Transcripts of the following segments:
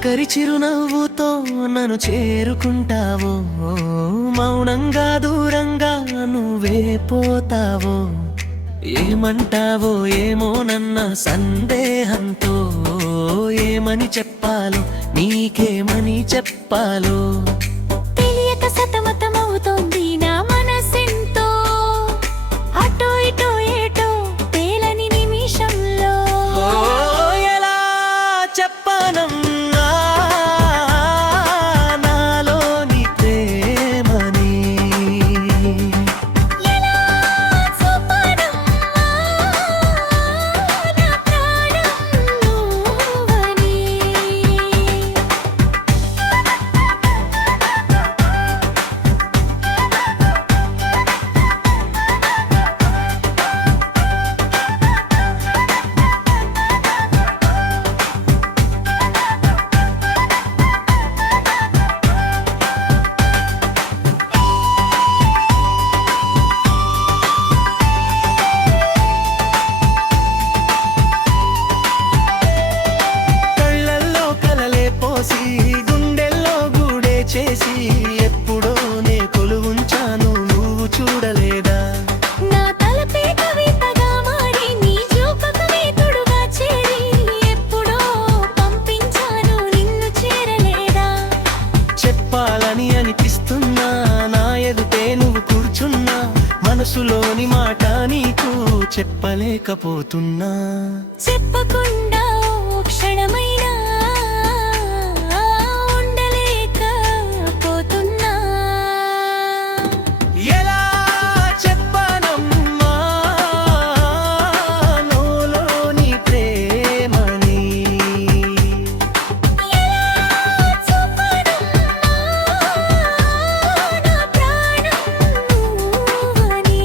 తొలకరి చిరునవ్వుతో నన్ను చేరుకుంటావో, మౌనంగా దూరంగా నువ్వే పోతావో. ఏమంటావో ఏమోనన్న సందేహంతో ఏమని చెప్పాలో, నీకేమని చెప్పాలో తెలియక సతమతమవుతోంది నా మనసెంతో. అటో ఇటో ఏటో తేలని నిమిషంలో ఎలా చెప్పనమ్మా నాలోని ప్రేమని. ఎలా చూపనమ్మా నా ప్రాణం నువ్వని. కళ్ళల్లో కలలే పోసి గుండెల్లో గూడే చేసి ఎప్పుడో నే కొలువుంచాను నువ్వు చూడలేదా. నా తలపే కవితగా మారి నీ జ్ఞాపకమే తోడుగా చేరి ఎప్పుడో పంపించాను నిన్ను చేరలేదా. చెప్పాలని అనిపిస్తున్నా నా ఎదుటే నువ్వు కూర్చున్నా, మనసులోని మాట నీకు చెప్పలేకపోతున్నా. చెప్పకుండా ఓ క్షణమైనా ఉండలేకపోతున్నా. ఎలా చెప్పనమ్మా నాలోని ప్రేమని. ఎలా చూపనమ్మా నా ప్రాణం నువ్వని.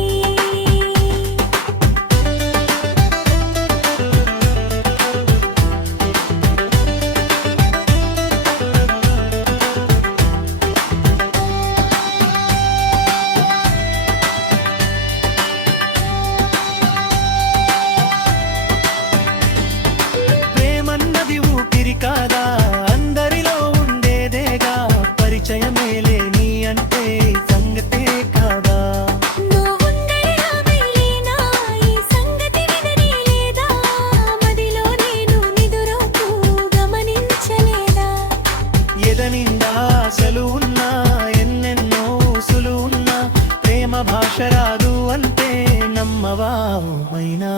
ప్రేమన్నది ఊపిరి కాదా, అందరిలో ఉండేదేగా, పరిచయమేలే నీ అంటే సంగతే కాదా. నువ్వుండగా వెళ్ళినా ఈ సంగతి విననే లేదా. మదిలో నేను నిదురోకు గమనించలేదా. ఎదనిండా ఆశలు ఉన్నా ఎన్నెన్నో ఊసులు ఉన్నా, ప్రేమ భాష రాదు అంటే నమ్మవా మైనా.